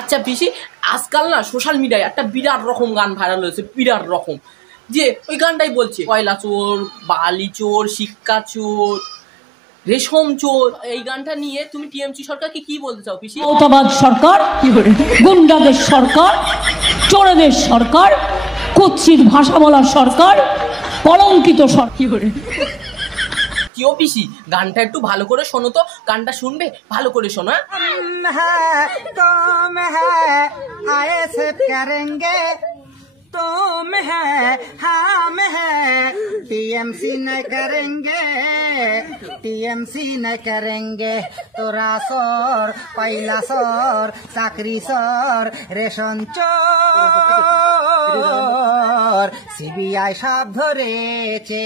আচ্ছা পিসি, আজকাল না সোশ্যাল মিডিয়ায় একটা বিরাট রকম গান ভাইরাল হয়েছে, বিরাট রকম। যে ওই গানটাই বলছে কয়লা চোর, বালি চোর, শিক্ষা চোর, রেশম চোর। এই গানটা নিয়ে তুমি টিএমসি সরকারকে কি বলতে চাও পিসি? মমতাবাদ সরকার, গুন্ডাদের সরকার, চোরেদের সরকার, কুৎসিত ভাষা বলার সরকার, কলঙ্কিত সরকার। কি ও পিসি, গানটা একটু ভালো করে শোনো তো, গানটা শুনবে ভালো করে শোনো। तुम है हम है टीएमसी न करेंगे, टीएमसी न करेंगे। तोरा सर पहला सर चाकरी सर रेशन चोर সিবিআই সব ধরেছে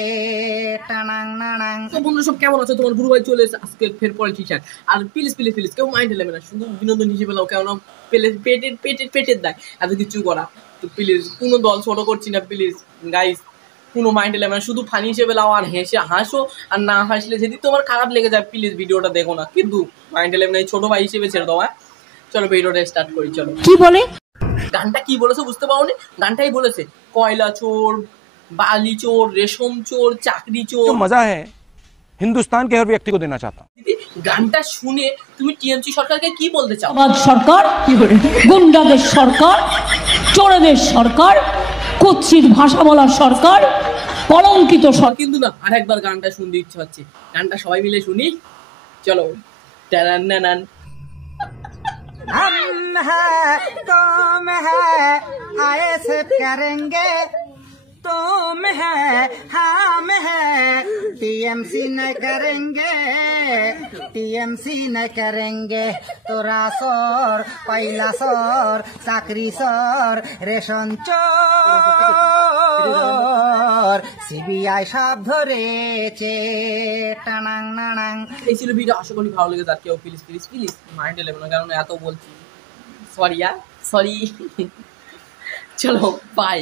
টানাং নানাং। তো বন্ধুরা সব কেমন আছে? তোমার গুরু ভাই চলে এসেছে আজকে ফের পলিটিশিয়ান। আর প্লিজ প্লিজ প্লিজ কেউ মাইন্ডে নেবে না, শুধু বিনোদন হিসেবে নাও, কেন পেটের দায় এত কিছু করা। তো প্লিজ কোনো দল ছোট করছি না, প্লিজ গাইস কোনো মাইন্ডে নেবে না, শুধু ফানি হিসেবে নাও আর হাসো। আর না হাসলে যদি তোমার খারাপ লেগে যায় প্লিজ ভিডিওটা দেখো না, কিন্তু মাইন্ডে নেবে না, ছোট ভাই হিসেবে ছেড়ে দাও। চলো ভিডিওটা স্টার্ট করি। চলো কি বলে গানটা কি বলেছে বুঝতে পারোনি? গানটাই বলেছে কয়লা চোর, বালি চোর, রেশম চোর, চাকরি চোর। मजा है हिंदुस्तान के हर व्यक्ति को देना चाहता हूँ। গানটা শুনে তুমি টিএমসি সরকারকে কি বলতে চাও? মমতাবাদ সরকার, গুন্ডাদের সরকার, চোরেদের সরকার, কুৎসিত ভাষা বলার সরকার, কলঙ্কিত সরকার। কিন্তু না, আরেকবার গানটা শুনতে ইচ্ছে হচ্ছে, গানটা সবাই মিলে শুনি। চলো টানান। हम है तुम है आए से करेंगे, तुम है हम है टीएमसी न करेंगे, टीएमसी न करेंगे। तोरा सर पहला सर चाकरी सर रेशन चोर সিবিআই সব ধরেছে টানাং নানাং। এই ছিল ভিডিও, আশা করি ভালো লেগেছে। আর কেউ প্লিজ প্লিজ প্লিজ মাইন্ডে নেবে না, কারণ এত বলছি। সরি। চলো বাই।